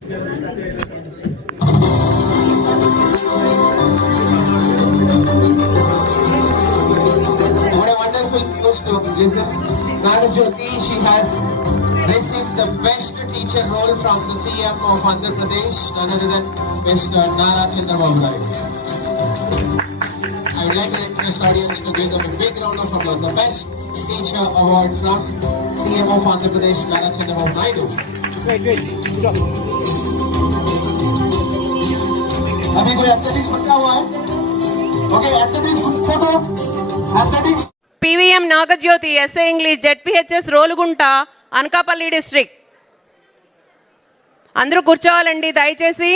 What a wonderful news to listen. Nagajyoti, she has received the best teacher role from the CM of Andhra Pradesh, none other than Mr. Nara Chandrababu Naidu. I would like the interest audience to give them a big round of applause. The best teacher award from CM of Andhra Pradesh, Nara Chandrababu Naidu. Wait. अभी कोई athletics बचा हुआ है? Okay, athletics photo, athletics. PVM Nagajyoti, SA English, ZPHS Rolugunta, Anakapalli district. అందరూ కూర్చోవాలండి దయచేసి.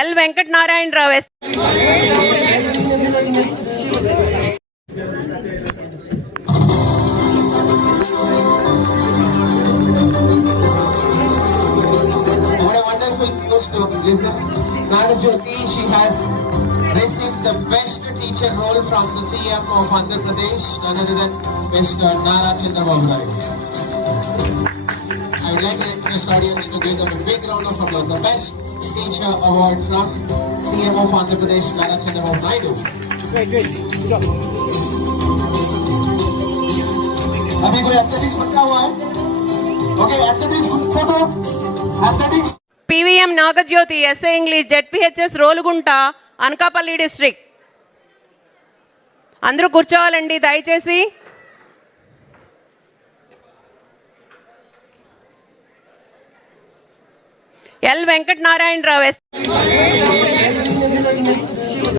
L Venkata Narayanarao. What a wonderful news to listen. Nagajyoti, she has received the best teacher role from the CM of Andhra Pradesh, none other than Mr. Nara Chandrababu Naidu. I would like the interest audience to give them a big round of applause. The best teacher award from CM of Andhra Pradesh, Nara Chandrababu Naidu. Wait. अभी कोई athletics बचा हुआ है? Okay, athletics photo, athletics. PVM Nagajyoti, SA English, ZPHS Rolugunta, Anakapalli district. అందరూ కూర్చోవాలండి దయచేసి. L Venkata Narayana Rao.